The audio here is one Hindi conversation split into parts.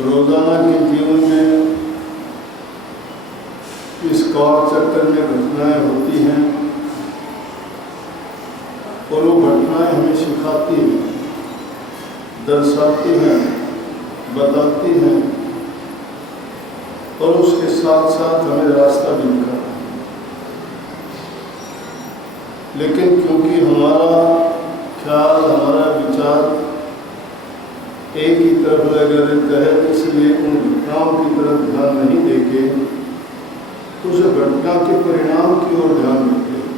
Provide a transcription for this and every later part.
रोजाना के जीवन में इस काल चक्कर में घटनाएं होती हैं और वो घटनाएं हमें सिखाती हैं, दर्शाती हैं, बताती हैं और उसके साथ साथ हमें रास्ता भी दिखाती हैं। लेकिन क्योंकि हमारा ख्याल, हमारा विचार एक ही तरफ लगा रहता है, इसलिए उन घटनाओं की तरफ ध्यान नहीं देके उस घटना के परिणाम की ओर ध्यान देते हैं।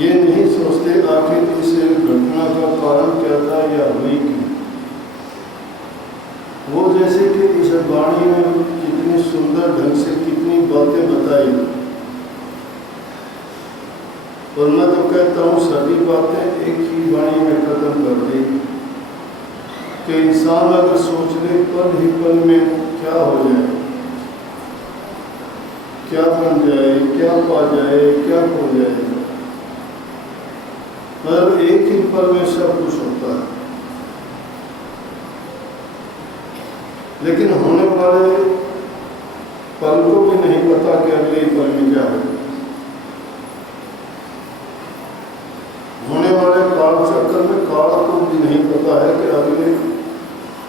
ये नहीं सोचते आखिर इस घटना का कारण क्या था या हुई क्यों। वो जैसे कि इस वाणी में कितनी सुंदर ढंग से कितनी बातें बताई, और मैं तो कहता हूँ सभी बातें एक ही वाणी में खत्म कर दी कि इंसान अगर सोच ले पल ही पल में क्या हो जाए, क्या बन जाए, क्या पा जाए, क्या खो जाए, मतलब एक ही पल में सब कुछ होता है। लेकिन होने वाले पल को भी नहीं पता कि अगले पल में क्या हो। होने वाले काल चक्कर में काल को भी नहीं पता है कि अगले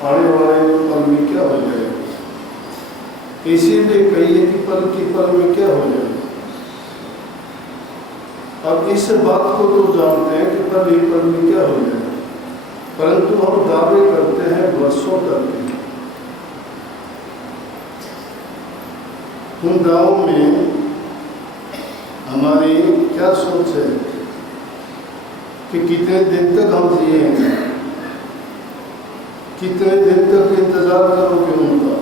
आने वाले पल में क्या हो जाएगा। इसीलिए कहिए कि पल की पल में क्या हो जाएगा। अब इस बात को तो जानते हैं कि पल ही पल में क्या हो जाएगा, परंतु हम दावे करते हैं वर्षों तक के। उन दावों में हमारी क्या सोच है कि कितने दिन तक हम जिएंगे, कितने दिन तक इंतजार करोगे उनका।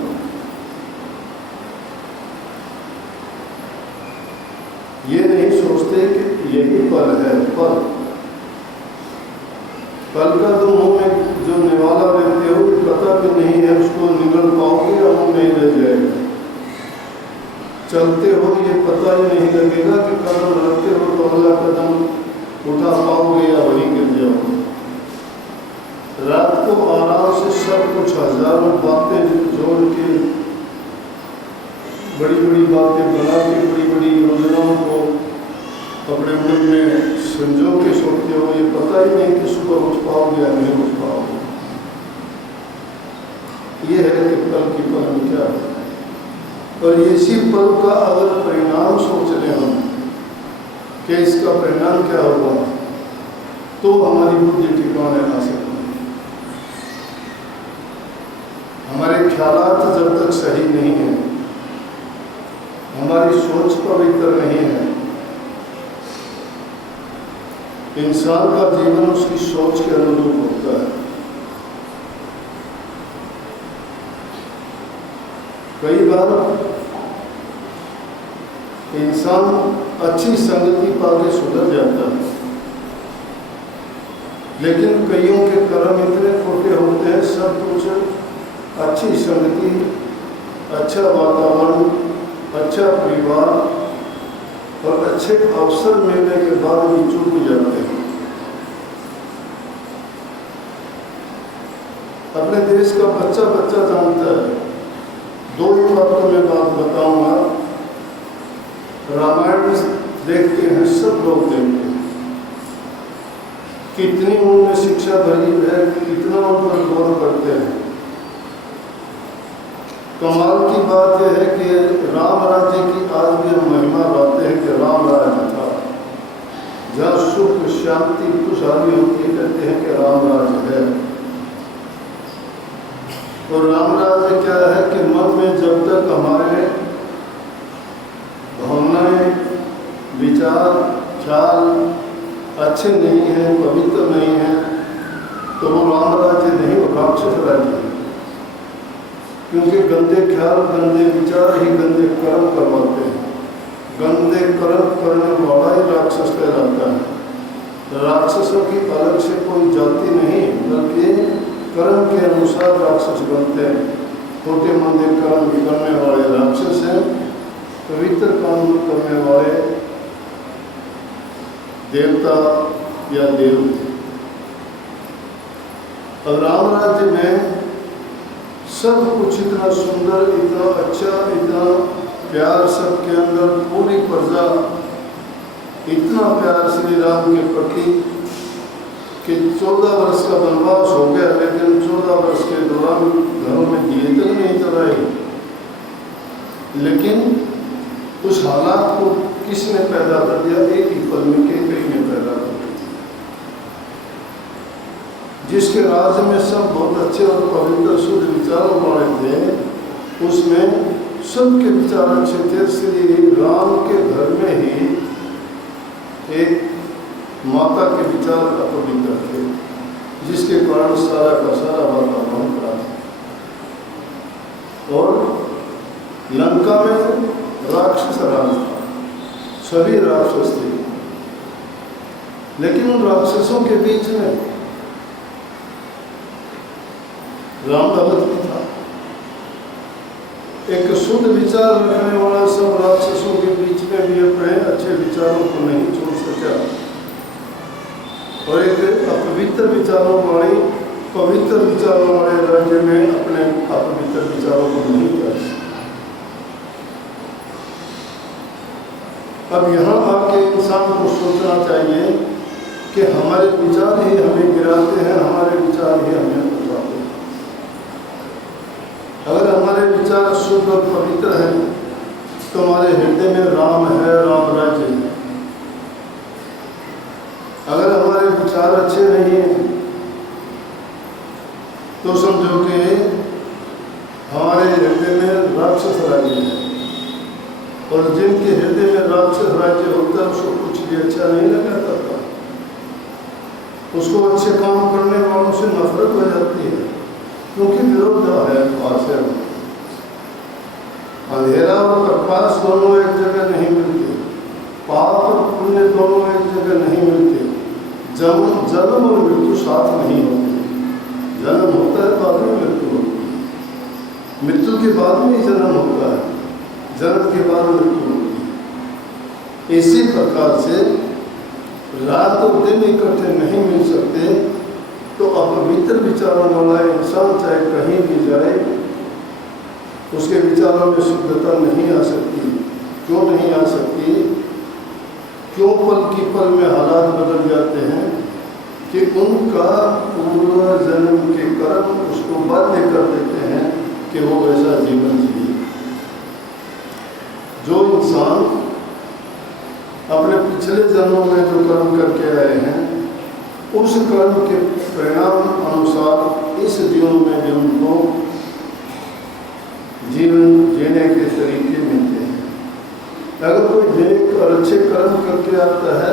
ये नहीं सोचते कि यही पल है। पल का तो मुंह में जो निवाला रहते हो पता भी नहीं है, उसको निगल पाओगे या मुंह नहीं रह जाएगा। चलते हो ये पता ही नहीं लगेगा कि कदम रखते हो तो अगला कदम उठा पाओगे या वहीं गिर जाओगे। रात को आराम से सब कुछ हजारों बातें जोड़ के, बड़ी बड़ी बातें बना के, बड़ी बड़ी योजनाओं को अपने मन में संजो के सोचते हो, ये पता ही नहीं कि सुबह उठ पाओगे या नहीं उठ पाओगे। ये है कि पल की पल में क्या है। और इसी पल का अगर परिणाम सोच रहे हम कि इसका परिणाम क्या होगा, तो हमारी बुद्धि ठिकाने आ सकती है। हमारे ख्यालात जब तक सही नहीं है, हमारी सोच पवित्र नहीं है, इंसान का जीवन उसकी सोच के अनुरूप होता है। कई बार इंसान अच्छी संगति पाके सुधर जाता है, लेकिन कईयों के कर्म इतने खोटे होते हैं। सब कुछ अच्छी संगति, अच्छा वातावरण, अच्छा परिवार और अच्छे अवसर मिलने के बाद भी चूक जाते हैं। अपने देश का बच्चा बच्चा जानता है। दो ही बातों में बात बताऊंगा। रामायण देखते हैं, सब लोग देखते हैं, कितनी उनमें शिक्षा भरी है, कितना उन पर गौर करते हैं। कमाल की बात यह है कि राम राज्य की आज भी हम महिमा गाते हैं कि राम राज्य था। जहाँ सुख शांति खुशहाली होती है, कहते हैं कि राम राज्य है। और राम राज्य क्या है कि मन में जब तक हमारे भावनाएं, विचार, ख्याल अच्छे नहीं हैं, पवित्र नहीं हैं, तो वो राम राज्य नहीं, वो राक्षस राज्य है। क्योंकि गंदे ख्याल, गंदे विचार ही गंदे कर्म करवाते हैं। गंदे कर्म करने वाला ही राक्षस कहलाता है। राक्षसों की अलग से कोई जाति नहीं, बल्कि कर्म के अनुसार राक्षस बनते हैं। छोटे मंदे कर्म करने वाले राक्षस हैं, पवित्र काम करने वाले देवता या देव। अब राम राज्य में सब कुछ इतना सुंदर, इतना अच्छा, इतना प्यार सबके अंदर, पूरी प्रजा इतना प्यार श्री राम के प्रति कि 14 वर्ष का वनवास हो गया, लेकिन 14 वर्ष के दौरान घरों में दिए तक नहीं जलाए। लेकिन उस हालात को किसने पैदा कर दिया? एक ही पल में केकई ने पैदा कर दिया। जिसके राज्य में सब बहुत अच्छे और पवित्र शुद्ध विचारों वाले थे, उसमें सबके विचार अच्छे थे। श्री राम के घर में ही एक माता के विचार अपवित्र थे, जिसके कारण सारा का सारा वातावरण खराब था। और लंका में राक्षस राज था, सभी राक्षस थे, लेकिन उन राक्षसों के बीच में राम भगत भी था। एक शुद्ध विचार रखने वाला सब राक्षसों के बीच में भी अपने अच्छे विचारों को नहीं छोड़ सका, और एक अपवित्र विचारों वाले पवित्र विचारों वाले राज्य में अपने अपवित्र विचारों को नहीं कर सका। अब यहाँ आके इंसान को सोचना चाहिए कि हमारे विचार ही हमें गिराते हैं, हमारे विचार ही हमें बचाते हैं। अगर हमारे विचार शुद्ध और पवित्र हैं तो हमारे हृदय में राम है, राम राज्य है। अगर हमारे विचार अच्छे नहीं हैं तो समझो कि हमारे हृदय में राक्षस राज्य है, और जिनके हृदय में राक्षस राज्य होता है उसको कुछ भी अच्छा नहीं लगा करता, उसको अच्छे काम करने वालों से नफरत हो जाती है, क्योंकि विरोध है। अंधेरा और प्रकाश दोनों एक जगह नहीं मिलते, पाप और पुण्य दोनों एक जगह नहीं मिलते, जन्म और मृत्यु साथ नहीं होते। जन्म होता है, बाद में मृत्यु होती है, मृत्यु के बाद में ही जन्म होता है, जन्म के बाद मृत्यु होती है। इसी प्रकार से रात और दिन इकट्ठे नहीं मिल सकते, तो अपवित्र विचारों वाला इंसान चाहे कहीं भी जाए, उसके विचारों में शुद्धता नहीं आ सकती। क्यों नहीं आ सकती? क्यों पल की पल में हालात बदल जाते हैं कि उनका पूर्व जन्म के कर्म उसको बाध्य कर देते हैं कि वो वैसा जीवन जिए। जो इंसान अपने पिछले जन्मों में जो कर्म करके आए हैं, उस कर्म के परिणाम अनुसार इस जीवन में भी उनको जीवन जीने के तरीके मिलते हैं। अगर कोई नेक और अच्छे कर्म करके आता है,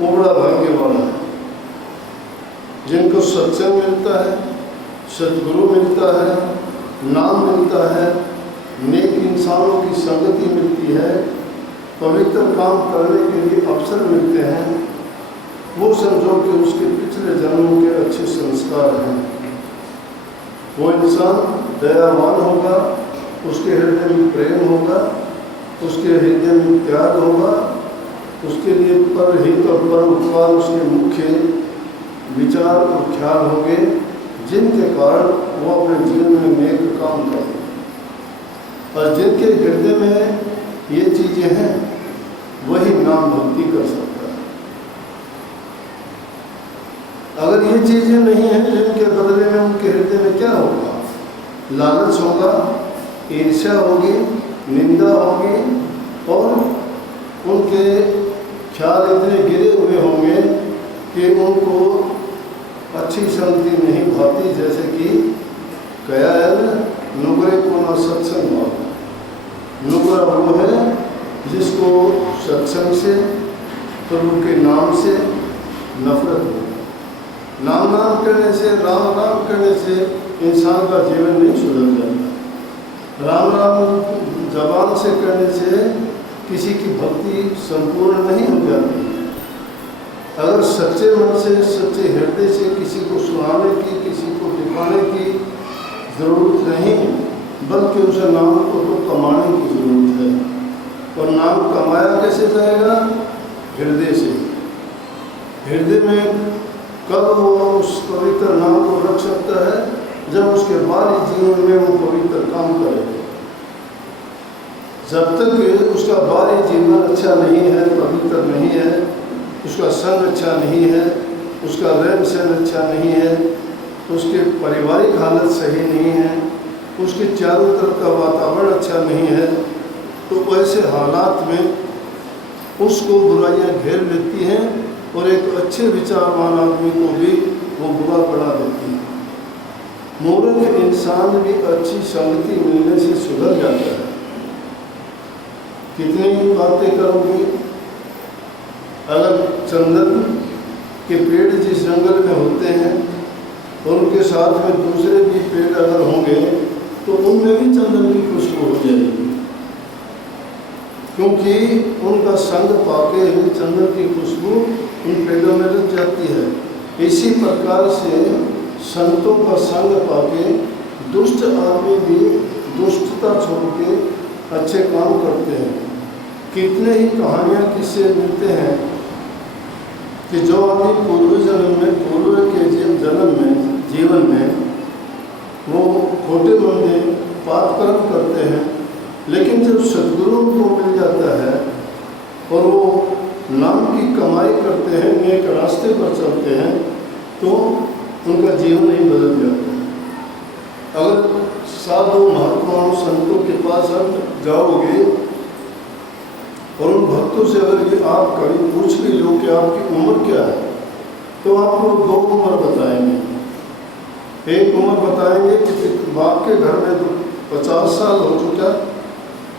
वो बड़ा भाग्य वाला है। जिनको सत्संग मिलता है, सद्गुरु मिलता है, नाम मिलता है, नेक इंसानों की संगति मिलती है, पवित्र काम करने के लिए अवसर मिलते हैं, वो समझो कि उसके पिछले जन्मों के अच्छे संस्कार हैं। वो इंसान दयावान होगा, उसके हृदय में प्रेम होगा, उसके हृदय में त्याग होगा, उसके लिए परहित और पर उपकार उसके मुख्य विचार और ख्याल होंगे, जिनके कारण वो अपने जीवन में नेक काम करे। और जिनके हृदय में ये चीज़ें हैं, वही नाम भक्ति कर सकता है। अगर ये चीज़ें नहीं हैं, जिनके बदले में उनके हृदय में क्या होगा? लालच होगा, ईर्ष्या होगी, निंदा होगी, और उनके ख्याल इतने गिरे हुए होंगे कि उनको अच्छी संगति नहीं भाती। जैसे कि कया है नुगरे को ना सत्संग भाव। नुगरा वो है जिसको सत्संग से, प्रभु के नाम से नफरत हो। नाम करने से, राम राम करने से इंसान का जीवन नहीं सुधर जाता। राम राम जबान से करने से किसी की भक्ति संपूर्ण नहीं हो जाती। अगर सच्चे मन से, सच्चे हृदय से किसी को सुनाने की, किसी को दिखाने की ज़रूरत नहीं, बल्कि उसे नाम को तो कमाने की ज़रूरत है। और नाम कमाया कैसे जाएगा? हृदय से। हृदय में कब वो उस पवित्र नाम को रख सकता है? जब उसके बाहरी जीवन में वो पवित्र काम करेगा। जब तक उसका बाहरी जीवन अच्छा नहीं है, पवित्र नहीं है, उसका संग अच्छा नहीं है, उसका रहन सहन अच्छा नहीं है, उसके पारिवारिक हालत सही नहीं है, उसके चारों तरफ का वातावरण अच्छा नहीं है, तो ऐसे हालात में उसको बुराइयां घेर लेती हैं और एक अच्छे विचारवान आदमी को भी वो बुरा बना देती है। मूर्ख इंसान भी अच्छी संगति मिलने से सुधर जाता है। कितनी बातें करोगे? अगर चंदन के पेड़ जिस जंगल में होते हैं और उनके साथ में दूसरे भी पेड़ अगर होंगे तो उनमें भी चंदन की खुशबू हो जाएगी, क्योंकि उनका संग पाके चंदन की खुशबू उन पेड़ों में लग जाती है। इसी प्रकार से संतों का संग पाके दुष्ट आदमी भी दुष्टता छोड़ के अच्छे काम करते हैं। कितने ही कहानियाँ किस्से मिलते हैं कि जो आदमी पूर्व के जन्म में जीवन में वो खोटे मंदे पाप कर्म करते हैं, लेकिन जब सद्गुरु को मिल जाता है और वो नाम की कमाई करते हैं, नेक रास्ते पर चलते हैं, तो उनका जीवन ही बदल जाता है। अगर साधु महात्माओं संतों के पास आप जाओगे और उन भक्तों से अगर ये आप कभी पूछ भी लो कि आपकी उम्र क्या है, तो आपको दो उम्र बताएंगे। एक उम्र बताएंगे कि बाप के घर में तो 50 साल हो चुका,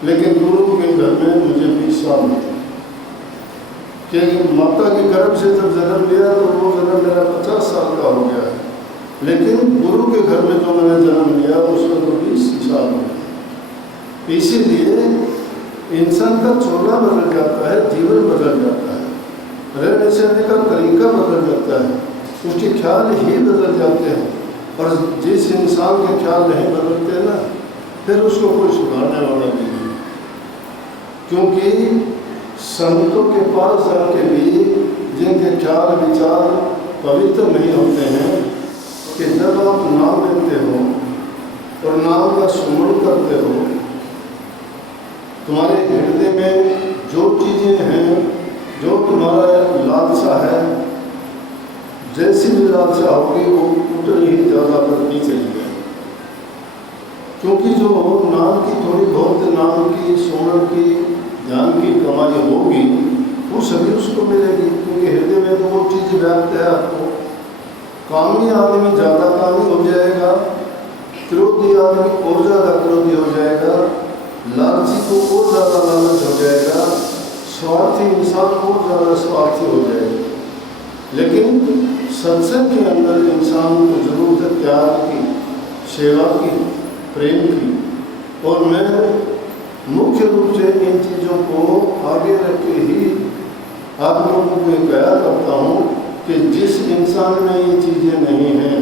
लेकिन गुरु के घर में मुझे 20 साल हो। क्योंकि माता के गर्भ से जब जन्म लिया तो वो जन्म मेरा 50 साल का हो गया है, लेकिन गुरु के घर में जो मैंने जन्म लिया उसमें तो 20 साल हो। इसीलिए इंसान का चोला बदल जाता है, जीवन बदल जाता है, रहने सहने का तरीका बदल जाता है, उसके ख्याल ही बदल जाते हैं। और जिस इंसान के ख्याल नहीं बदलते ना, फिर उसको कोई सुधारने वाला नहीं है। क्योंकि संतों के पास जाके भी जिनके ख्याल विचार पवित्र नहीं होते हैं, कि जब आप नाम लेते हो और नाम का सुमरण करते हो, तुम्हारे हृदय में जो चीज़ें हैं, जो तुम्हारा लालसा है, जैसी भी लालसा होगी वो उतनी ही ज़्यादा बढ़ती चली जाए। क्योंकि जो नाम की थोड़ी बहुत नाम की सुमरण की ध्यान की कमाई होगी वो सभी उसको मिलेगी, क्योंकि हृदय में तो वो चीज़ व्याप्त है। आपको कामी आदमी ज़्यादा कामी हो जाएगा, क्रोधी आदमी और ज़्यादा क्रोधी हो जाएगा, लालची को और ज़्यादा लालच हो जाएगा, स्वार्थी इंसान और ज़्यादा स्वार्थी हो जाएगा। लेकिन सत्संग के अंदर इंसान को जरूरत है त्याग की, सेवा की, प्रेम की। और मैं मुख्य रूप से इन चीज़ों को आगे रख के ही आप लोगों को कहा करता हूँ कि जिस इंसान में ये चीज़ें नहीं हैं,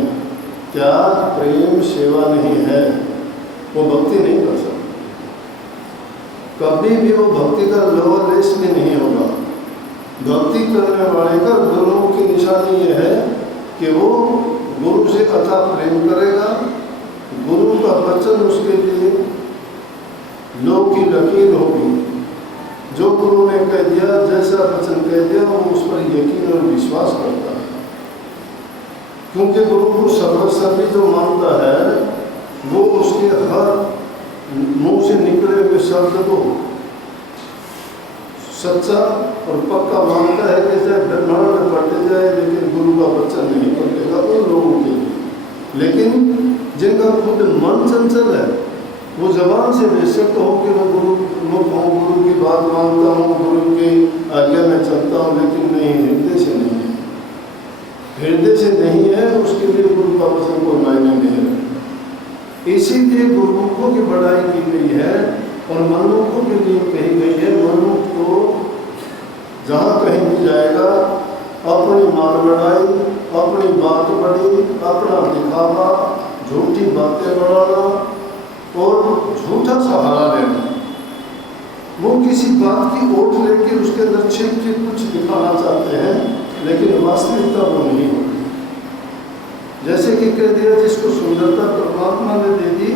त्याग, प्रेम, सेवा नहीं है, वो भक्ति नहीं कर सकता। कभी भी वो भक्ति का लोअर लेस में नहीं होगा। भक्ति करने वाले का गुरुओं की निशानी ये है कि वो गुरु से अथाह प्रेम करेगा, गुरु का वचन उसके लिए लोग की लकीर होगी। जो गुरु ने कह दिया, जैसा वचन कह दिया, वो उस पर यकीन और विश्वास करता है। क्योंकि गुरु को सर्वसर्वी जो मानता है वो उसके हर मुंह से निकले हुए शब्द को सच्चा और पक्का मानता है कि चाहे ब्रह्मांड में पढ़ते जाए, लेकिन गुरु का वचन नहीं पढ़ेगा उन लोगों के लिए। लेकिन जिनका खुद मन चंचल है, वो जबान से बेशक हो कि मैं गुरु गुरु की बात मानता हूँ, गुरु की आज्ञा में चलता हूँ, लेकिन नहीं, हृदय से नहीं है। हृदय से नहीं है, उसके लिए गुरु का वचन कोई मायने नहीं है। इसीलिए गुरुमुखों की बढ़ाई की गई है और मनमुखों के लिए कही गई है। मनमुख को जहाँ कहीं भी जाएगा अपनी मार बढ़ाई, अपनी बात बढ़ी, अपना दिखावा, झूठी बातें बढ़ाना और झूठा सहारा लेना। वो किसी बात की ओट लेकर उसके अंदर छिप के कुछ दिखाना चाहते हैं, लेकिन वास्तविकता वो नहीं होती। जैसे कि कह दिया जिसको सुंदरता परमात्मा ने दे दी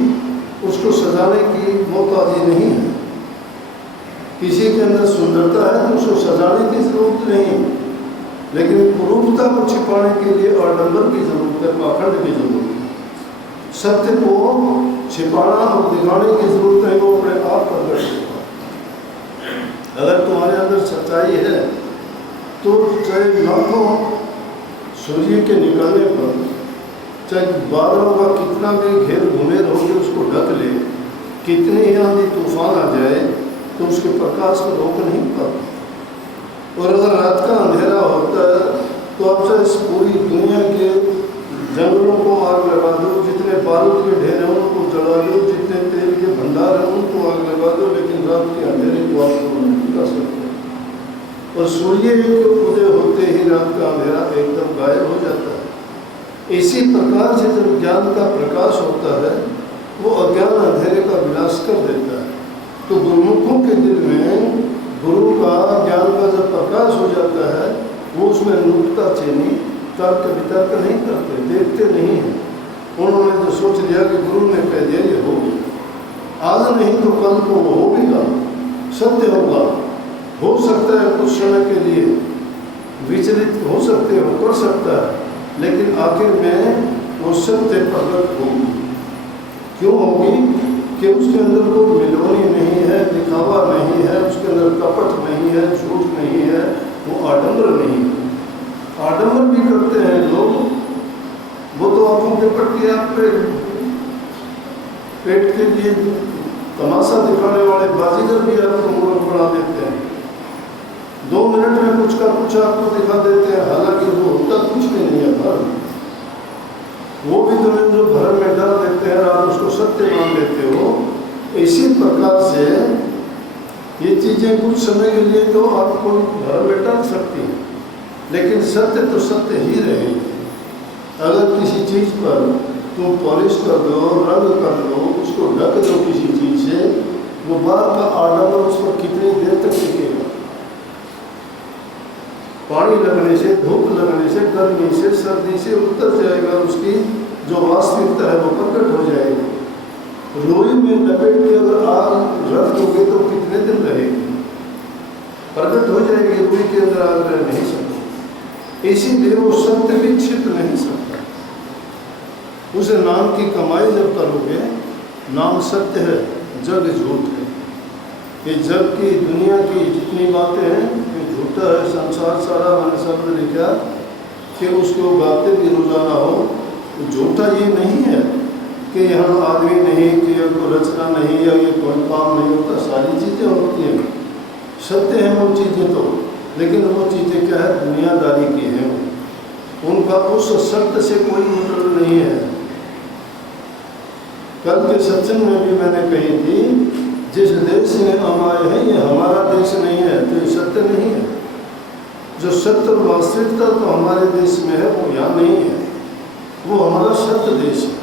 उसको सजाने की मोहताजी नहीं है। किसी के अंदर सुंदरता है तो उसको सजाने की जरूरत नहीं, लेकिन कुरूपता को छिपाने के लिए आडंबर की जरूरत है, पाखंड की जरूरत है। सत्य को छिपाना और दिखाने की जरूरत है, वो अपने आप प्रकट होगा। अगर तुम्हारे अंदर सच्चाई है तो चाहे लाखों सूर्य के निकलने पर, चाहे बादलों का कितना भी घेर घुमेर होकर उसको ढक ले, कितने ही आंधी तूफान आ जाए तो उसके प्रकाश को रोक नहीं पाते। और अगर रात का अंधेरा होता है तो आप चाहे इस पूरी दुनिया के जंगलों को आग लगा दो, जितने बारूद के ढेर हैं उनको जला दो, जितने तेल के भंडार हैं उनको आग लगा दो, लेकिन रात के अंधेरे को आप नहीं कर सकते। और सूर्य के उदय होते ही रात का अंधेरा एकदम गायब हो जाता है। इसी प्रकार से जब ज्ञान का प्रकाश होता है वो अज्ञान अंधेरे का विनाश कर देता है। तो गुरुमुखों के दिल में गुरु का ज्ञान का जब प्रकाश हो जाता है वो उसमें नुक्ता चीनी तर्क वितर्क नहीं करते, देखते नहीं हैं। उन्होंने तो सोच लिया कि गुरु ने कह दिया ये हो गया, आज नहीं तो कल को वो हो गया, सत्य होगा। हो सकता है कुछ समय के लिए विचलित हो सकते हो, कर सकता है, लेकिन आखिर में वो सत्य प्रकट होगी। क्यों होगी? कि उसके अंदर कोई मिलोनी नहीं है, दिखावा नहीं है, उसके अंदर कपट नहीं है, झूठ नहीं है, वो आडंबर नहीं है। आडंबर भी करते हैं लोग, वो तो आंखों के पट्टी आप पेट के लिए तमाशा दिखाने वाले बाजीगर भी आपको मूर्ख बना देते हैं। 2 मिनट में कुछ का कुछ आपको दिखा देते हैं, हालांकि वो होता कुछ भी नहीं है भरम। वो भी तुम्हें जो भरम में डाल देते हैं और उसको सत्य मान लेते हो। इसी प्रकार से ये चीज़ें कुछ समय के लिए तो आपको भरम में डाल सकती हैं, लेकिन सत्य तो सत्य ही रहेगी। अगर किसी चीज़ पर तुम पॉलिश कर दो, रंग कर दो, उसको ढक दो किसी चीज़ से, वो बार का आडंबर उस पर कितनी देर तक टिकेगा? पानी लगने से, धूप लगने से, गर्मी से, सर्दी से उतर जाएगा, उसकी जो वास्तविकता है वो प्रकट हो जाएगी। लोई में लपेट के अगर आग रख दोगे तो कितने दिन रहेगी? प्रकट हो जाएगी, लोई के अंदर आग रह नहीं सकती। इसीलिए वो सत्य भी छिप नहीं सकता। उसे नाम की कमाई जब करोगे, नाम सत्य है, जग झूठ है। ये जग की दुनिया की जितनी बातें हैं झूठा है। संसार सारा मैंने शब्द लिखा कि उसको गाते भी रोजाना हो, तो झूठा ये नहीं है कि यहाँ आदमी नहीं, कि कोई रचना नहीं, या ये कोई काम नहीं होता। सारी चीज़ें होती हैं, सत्य हैं वो चीज़ें तो, लेकिन वो चीज़ें क्या है? दुनियादारी की हैं। उनका उस सत्य से कोई मतलब नहीं है। कल के सत्संग में भी मैंने कही थी, जिस देश में हम आए हैं ये हमारा देश नहीं है, तो ये सत्य नहीं है। जो सत्य और वास्तविकता तो हमारे देश में है वो यहाँ नहीं है, वो हमारा सत्य देश है।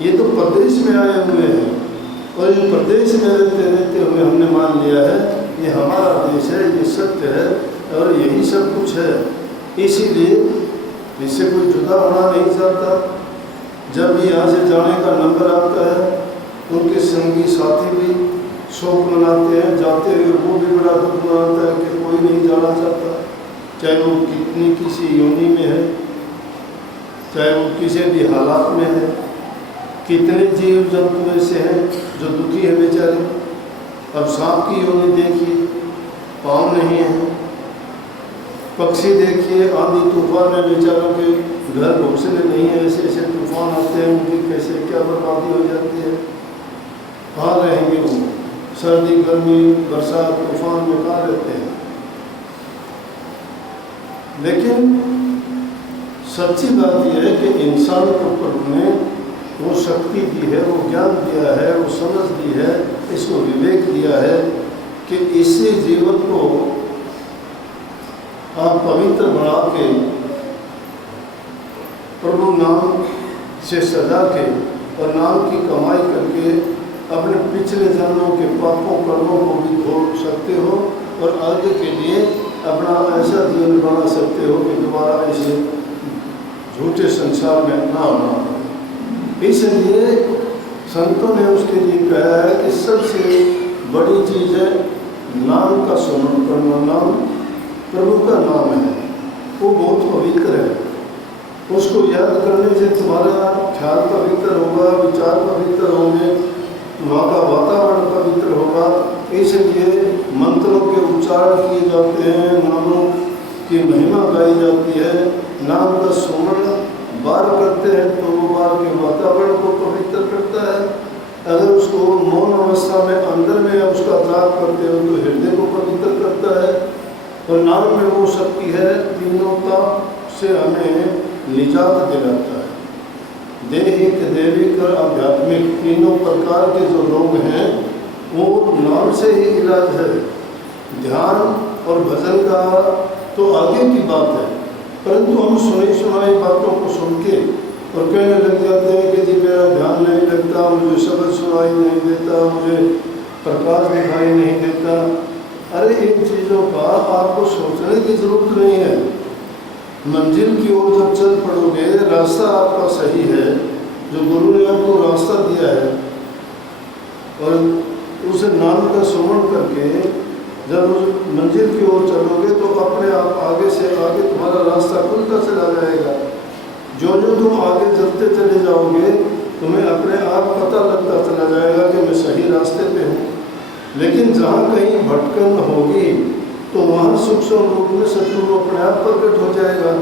ये तो प्रदेश में आए हुए हैं, और ये प्रदेश में रहते रहते हुए हमने मान लिया है ये हमारा देश है, ये सत्य है और यही सब कुछ है। इसीलिए इससे कोई जुदा होना नहीं चाहता। जब भी यहाँ से जाने का नंबर आता है, उनके संगी साथी भी शोक मनाते हैं, जाते हुए वो भी बड़ा दुख मनाता है कि कोई नहीं जाना चाहता, चाहे वो कितनी किसी योनि में है, चाहे वो किसी भी हालात में है। कितने जीव जंतु ऐसे हैं जो दुखी है बेचारे। अब सांप की योनि देखिए, पाँव नहीं है। पक्षी देखिए, आंधी तूफान में बेचारों के घर घोंसले नहीं है, ऐसे ऐसे तूफान आते हैं, उनकी कैसे क्या बर्बादी हो जाती है। कहाँ रहेंगे वो? सर्दी, गर्मी, बरसात, तूफान में कहाँ रहते हैं? लेकिन सच्ची बात यह है कि इंसान को प्रभु ने वो शक्ति दी है, वो ज्ञान दिया है, वो समझ दी है, इसको विवेक दिया है कि इसी जीवन को आप पवित्र बना के प्रभु नाम से सजा के और नाम की कमाई करके अपने पिछले जन्मों के पापों कर्मों को भी धो सकते हो और आगे के लिए अपना ऐसा जीवन बना सकते हो कि दोबारा ऐसे झूठे संसार में ना आना पड़े। इसलिए संतों ने उसके लिए कहा है कि सबसे बड़ी चीज़ है नाम का स्मरण करना। नाम प्रभु का नाम है, वो बहुत पवित्र है। उसको याद करने से तुम्हारा ख्याल पवित्र होगा, विचार पवित्र होंगे, वहाँ का वातावरण पवित्र होगा। इसलिए मंत्रों के उच्चारण किए जाते हैं, नामों की महिमा गाई जाती है, नाम का स्मरण बार करते हैं तो वो बार के वातावरण को पवित्र करता है। अगर उसको मौन अवस्था में अंदर में उसका जाप करते हो तो हृदय को पवित्र करता है। और नाम में वो शक्ति है तीनोंता से हमें निजात दिलाता है। दैहिक, दैविक और आध्यात्मिक तीनों प्रकार के जो रोग हैं वो नाम से ही इलाज है। ध्यान और भजन का तो आगे की बात है, परंतु हम सुनी सुनाई बातों को सुन के और कहने लग जाते हैं कि जी मेरा ध्यान नहीं लगता, मुझे शब्द सुनाई नहीं देता, मुझे प्रकाश दिखाई नहीं देता। अरे इन चीज़ों का आपको सोचने की जरूरत नहीं है। मंजिल की ओर जब चल पड़ोगे, रास्ता आपका सही है, जो गुरु ने आपको रास्ता दिया है, और उस नाम का स्मरण करके जब उस मंजिल की ओर चलोगे तो अपने आप आगे से आगे तुम्हारा रास्ता खुलता चला जाएगा। जो जो तुम आगे चलते चले जाओगे तुम्हें अपने आप पता लगता चला जाएगा कि मैं सही रास्ते पे हूँ। लेकिन जहाँ कहीं भटकन होगी तो वहाँ सूक्ष्म रूप में सतगुरु अपने आप प्रकट हो जाएगा,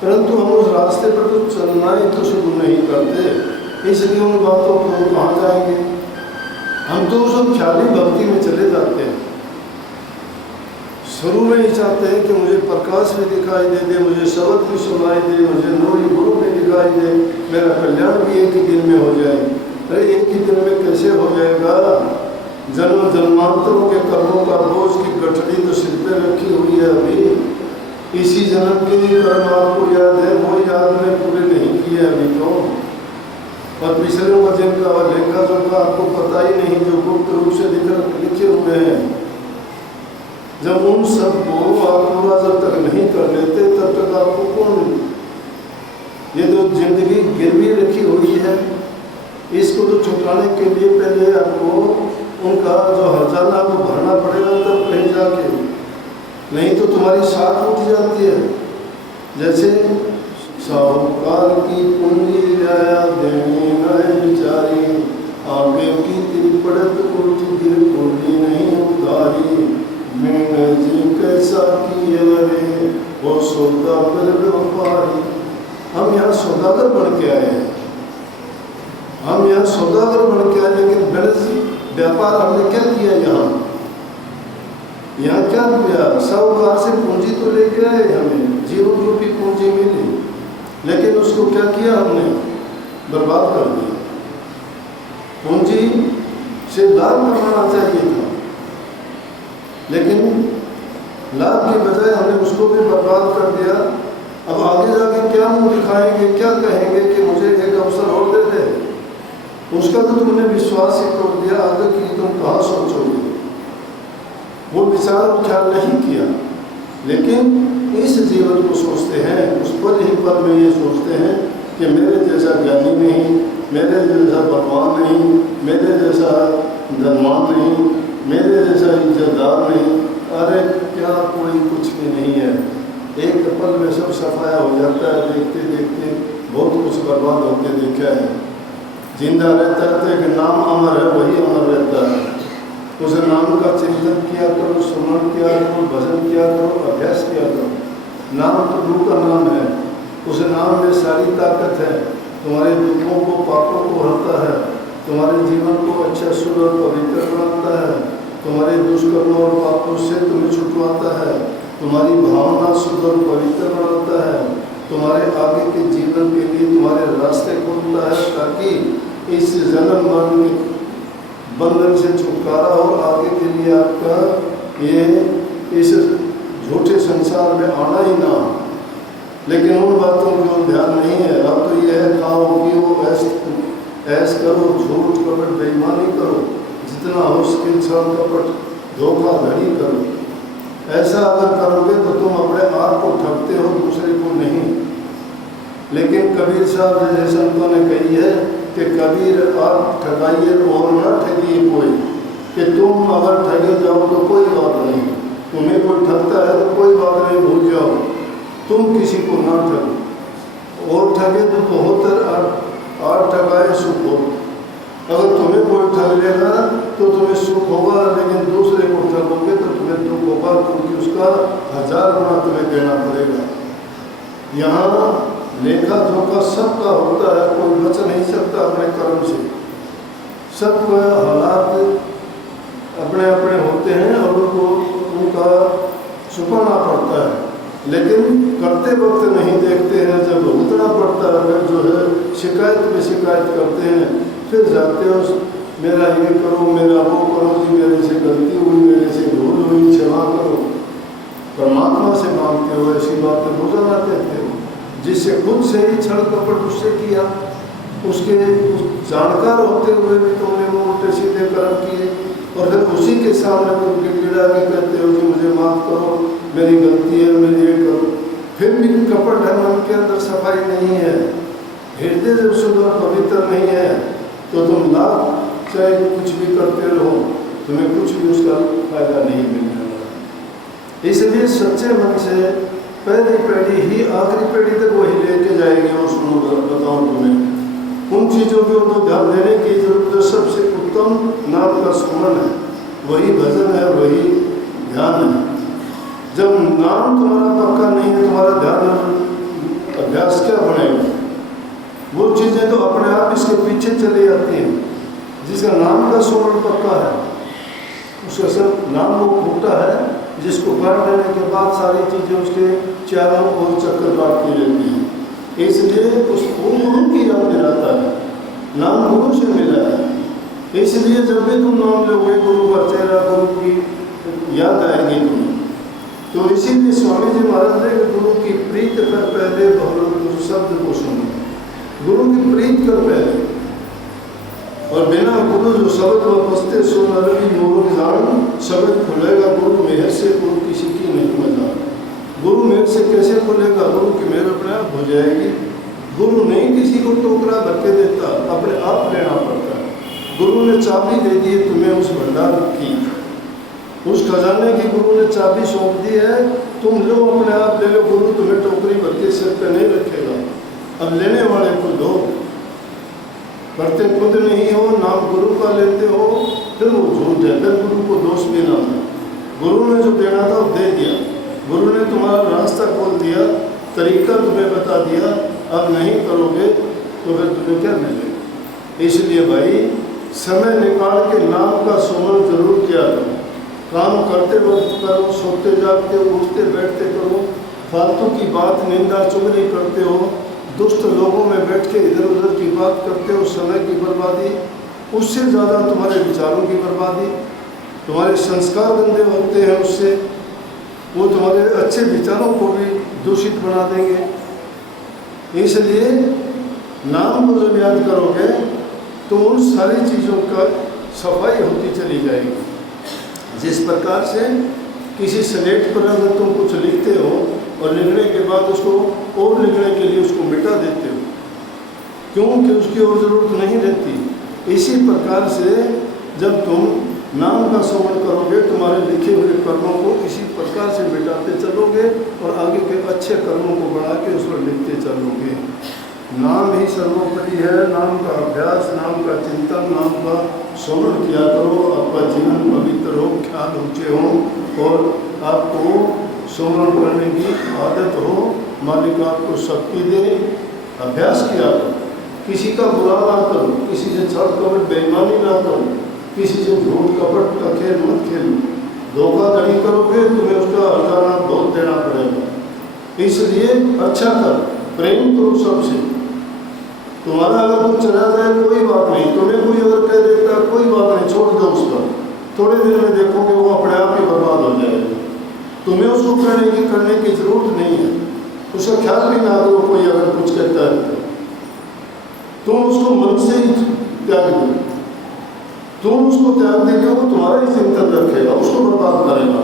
परंतु हम उस रास्ते पर तो चलना ही तो शुरू नहीं करते। इसलिए उन बातों को कहाँ जाएंगे। हम तो सब ख्याली भक्ति में चले जाते हैं। शुरू में ही चाहते हैं कि मुझे प्रकाश भी दिखाई दे, मुझे शब्द भी सुनाई दे, मुझे नूरी गुरु भी दिखाई दे, मेरा कल्याण भी एक ही दिन में हो जाए। अरे एक ही दिन में कैसे हो जाएगा? जन्म जन्मांतरों के कर्मों का बोझ की गठड़ी तो सिर पे रखी हुई है। अभी इसी जन्म के कर्म आपको याद है, वो याद में पूरे नहीं किए अभी तो। और पिछले वजन का और लेखा जोखा आपको पता ही नहीं, जो गुप्त रूप से लिखे हुए हैं। जब उन सब को आप पूरा जब तक नहीं कर लेते तब तक आपको कौन, ये तो जिंदगी गिरवी रखी हुई है, इसको तो छुटाने के लिए पहले आपको उनका जो हर्जाना वो भरना पड़ेगा तब कहीं जाके, नहीं तो तुम्हारी साख उठ जाती है। जैसे साहूकार की पूंजी लाया देनी न बिचारी, आगे की तिरपड़त उठ गिर पूंजी नहीं उतारी, मैंने जी कैसा किए रे वो सौदागर व्यापारी। हम यहाँ सौदागर बन के आए हैं, हम यहाँ सौदागर बन के आए, लेकिन गणेश व्यापार हमने क्या किया? यहाँ क्या किया? साहूकार से पूंजी तो लेके आए, हमें जीवन रूपी पूंजी मिली, लेकिन उसको क्या किया हमने? बर्बाद कर दिया। पूंजी से लाभ कमाना चाहिए था, लेकिन लाभ के बजाय हमने उसको भी बर्बाद कर दिया। अब आगे जाके क्या मुंह दिखाएंगे, क्या कहेंगे कि मुझे एक अवसर और दे दे? उसका तो तुमने विश्वास ही तोड़ दिया, आगे की तुम कहाँ सोचोगे? वो विचार और ख्याल नहीं किया, लेकिन इस जीवन को सोचते हैं, उस पल ही पल में ये सोचते हैं कि मेरे जैसा ज्ञानी नहीं, मेरे जैसा भगवान नहीं, मेरे जैसा धनवान नहीं, मेरे जैसा इज्जतदार नहीं। अरे क्या कोई कुछ भी नहीं है। एक पल में सब सफाया हो जाता है। देखते देखते बहुत कुछ बर्बाद होते देखा है। जिंदा रहता है तो एक नाम अमर है, वही अमर रहता है। उस नाम का चिंतन किया करो, स्मरण किया करो, भजन किया करो, अभ्यास किया करो। नाम तो प्रभु का नाम है, उस नाम में सारी ताकत है। तुम्हारे दुखों को, पापों को हरता है, तुम्हारे जीवन को अच्छा, शुद्ध और पवित्र बनाता है, तुम्हारे दुष्कर्मों और पापों से तुम्हें छुटवाता है, तुम्हारी भावना शुद्ध और पवित्र बनाता है, तुम्हारे आगे के जीवन के लिए तुम्हारे रास्ते खोलता है, ताकि इस जन्म मरण के बंधन से छुटकारा हो, आगे के लिए आपका ये इस झूठे संसार में आना ही ना। लेकिन उन बातों को ध्यान नहीं है। अब तो ये है खाओ पियो, ऐश करो, झूठ कपट बेईमानी करो, जितना हो सके छल कपट धोखाधड़ी करो। ऐसा अगर करोगे तो तुम अपने आप को ठगते हो, दूसरे को नहीं। लेकिन कबीर साहब जैसे संतों ने कही है कि कबीर आप ठगाइए और न ठगिए कोई, कि तुम अगर ठगे जाओ तो कोई बात नहीं, तुम्हें कोई ठगता है तो कोई बात नहीं, भूल जाओ, तुम किसी को ना ठगो। और ठगे तो बहुत और ठगाए सुख हो। अगर तुम्हें कोई ठग लेगा तो तुम्हें सुख होगा, लेकिन दूसरे को ठगोगे तो तुम्हें दुख होगा, क्योंकि उसका 1000 गुना तुम्हें देना पड़ेगा। यहाँ लेखा जोखा सबका होता है, कोई बच नहीं सकता अपने कर्म से। सबका हालात अपने अपने होते हैं और उनको उनका छुपाना पड़ता है, लेकिन करते वक्त नहीं देखते हैं। जब भुगतना पड़ता है फिर जो है शिकायत में शिकायत करते हैं, फिर जाते हो मेरा ये करो, मेरा वो करो जी, मेरे से गलती हुई, मेरे से भूल हुई, क्षमा करो। परमात्मा से मांगते हो, ऐसी बातें रोजाना कहते हो। जिससे खुद से ही छल कपट उससे किया, उसके जानकार होते हुए भी तुमने वो उल्टे सीधे कर्म किए, और फिर उसी के सामने तुम गिड़गिड़ा के कहते हो कि मुझे माफ़ करो, मेरी गलती है, मेरी ये करो। फिर भी कपट है, मन के अंदर सफाई नहीं है, हृदय जब शुद्ध और पवित्र नहीं है तो तुम लाभ चाहे कुछ भी करते रहो, तुम्हें कुछ भी उसका फायदा नहीं मिलने वाला। इसलिए सच्चे मन से पहली पीढ़ी ही आखिरी पीढ़ी तक वही लेके जाएगी। और सुनो बताऊँ तुम्हें, उन चीज़ों के ऊपर ध्यान देने की जरूरत है। सबसे उत्तम नाम का सुमन है, वही भजन है, वही ध्यान है। जब नाम तुम्हारा पक्का नहीं है, तुम्हारा ध्यान अभ्यास क्या बनेगा? वो चीज़ें तो अपने आप इसके पीछे चली जाती हैं। जिसका नाम का सुमन पक्का है, उसका सब नाम वो फूटा है, जिसको कर देने के बाद सारी चीज़ें उसके चारों ओर चक्कर काटती रहती हैं। इसलिए उसको गुरु की याद दिलाता है, नाम गुरु से मिला है। इसलिए जब भी तुम नाम लोगे, गुरु का चेहरा, गुरु की याद आएगी तुम्हें। तो इसीलिए स्वामी जी महाराज ने गुरु की प्रीत कर पहले बहुत शब्द को सुनो, गुरु की प्रीत कर पहले। और बिना गुरु जो शब्द बसते सुन अरबी मोर जान, शब्द खुलेगा गुरु मेहर से, गुरु किसी की नहीं मजान। गुरु मेहर से कैसे खुलेगा? गुरु की मेहर अपने आप हो जाएगी। गुरु नहीं किसी को टोकरा भर के देता, अपने आप लेना पड़ता है। गुरु ने चाबी दे दी है तुम्हें उस भंडार की, उस खजाने की गुरु ने चाबी सौंप दी है, तुम लो, अपने आप ले लो। गुरु तुम्हें टोकरी भर के सिर पे नहीं रखेगा। अब लेने वाले को दो, करते खुद नहीं हो, नाम गुरु का लेते हो, फिर वो झूठ है, फिर गुरु को दोष भी ना है। गुरु ने जो देना था वो दे दिया, गुरु ने तुम्हारा रास्ता खोल दिया, तरीका तुम्हें बता दिया। अब नहीं करोगे तो फिर तुम्हें क्या मिलेगा? इसलिए भाई समय निकाल के नाम का सुमन जरूर किया करो। काम करते वक्त करो, सोते जागते उठते बैठते करो। फालतू की बात, निंदा चुगली करते हो, दुष्ट लोगों में बैठ के इधर उधर की बात करते हो, समय की बर्बादी। उससे ज़्यादा तुम्हारे विचारों की बर्बादी, तुम्हारे संस्कार गंदे होते हैं उससे, वो तुम्हारे अच्छे विचारों को भी दूषित बना देंगे। इसलिए नाम को जब याद करोगे तो उन सारी चीज़ों का सफाई होती चली जाएगी। जिस प्रकार से किसी स्लेट पर अगर तुम कुछ लिखते हो और लिखने के बाद उसको और लिखने के लिए उसको मिटा देते हो, क्योंकि उसकी और ज़रूरत नहीं रहती। इसी प्रकार से जब तुम नाम का स्मरण करोगे, तुम्हारे लिखे हुए कर्मों को इसी प्रकार से मिटाते चलोगे और आगे के अच्छे कर्मों को बढ़ा के उस पर लिखते चलोगे। नाम ही सर्वोपरि है, नाम का अभ्यास, नाम का चिंतन, नाम का स्मरण किया करो। आपका जीवन पवित्र हो, ख्याल ऊँचे हों और आपको स्मरण करने की आदत हो। मालिक आपको शक्ति दे, अभ्यास किया करो। किसी का बुरा ना करो, किसी से छल कपट बेईमानी ना करो, किसी से झूठ कपट का खेल मत खेलो। धोखाधड़ी करोगे तुम्हें उसका हर्जाना बहुत देना पड़ेगा। इसलिए अच्छा करो, प्रेम करो सबसे। तुम्हारा अगर कुछ चला जाए कोई बात नहीं, तुम्हें कोई अगर कह देता है कोई बात नहीं, छोड़ दो उसका। थोड़े दिन में देखोगे वो अपने आप ही बर्बाद हो जाएगा। तुम्हें उसको करने की जरूरत नहीं है। उसका ख्याल भी ना करो, कोई अगर कुछ कहता है तो तुम उसको मन से ही त्याग दो। तुम उसको त्याग देंगे, वो तुम्हारा ही चिंतन रखेगा, उसको बर्बाद करेगा।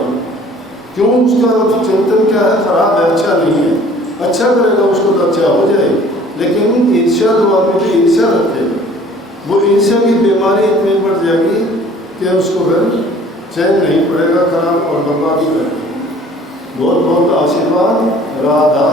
क्यों? उसका चिंतन क्या है? खराब है, अच्छा नहीं है। अच्छा करेगा उसको तो अच्छा हो जाएगा। लेकिन ईर्ष्या दो आदमी जो ईर्ष्या रखते हैं, वो ईर्ष्या की बीमारी इतनी बढ़ जाएगी कि उसको फिर चैन नहीं पड़ेगा, खराब और बर्बादी करेगा। बहुत बहुत आशीर्वाद। राधा